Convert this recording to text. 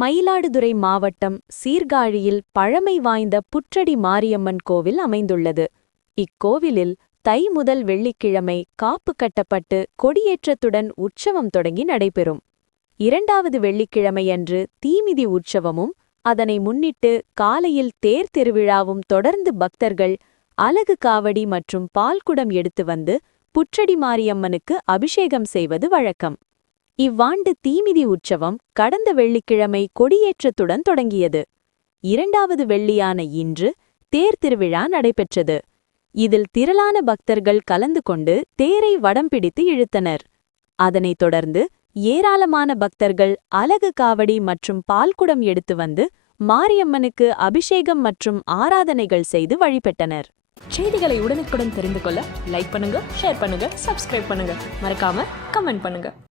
மயிலாடுதுறை மாவட்டம் சீர்காழியில் பழமை வாய்ந்த புற்றடி மாரியம்மன் கோவில் அமைந்துள்ளது. இக்கோவிலில் தை முதல் வெள்ளிக்கிழமை காப்பு கட்டப்பட்டு கொடியேற்றத்துடன் உற்சவம் தொடங்கி நடைபெறும். இரண்டாவது வெள்ளிக்கிழமையன்று தீமிதி உற்சவமும் அதனை முன்னிட்டு காலையில் தேர் திருவிழாவும் தொடர்ந்து பக்தர்கள் அலகு காவடி மற்றும் பால்குடம் எடுத்து வந்து புற்றடி மாரியம்மனுக்கு அபிஷேகம் செய்வது வழக்கம். இவ்வாண்டு தீமிதி உற்சவம் கடந்த வெள்ளிக்கிழமை கொடியேற்றத்துடன் தொடங்கியது. இரண்டாவது வெள்ளியான இன்று தேர் திருவிழா நடைபெற்றது. இதில் திரளான பக்தர்கள் கலந்து கொண்டு தேரை வடம் பிடித்து இழுத்தனர். அதனைத் தொடர்ந்து ஏராளமான பக்தர்கள் அலகு காவடி மற்றும் பால்குடம் எடுத்து வந்து மாரியம்மனுக்கு அபிஷேகம் மற்றும் ஆராதனைகள் செய்து வழிபட்டனர். செய்திகளை உடனுக்குடன் தெரிந்து கொள்ள லைக் பண்ணுங்க ஷேர் பண்ணுங்க சப்ஸ்கிரைப் பண்ணுங்க. மறக்காம கமெண்ட் பண்ணுங்க.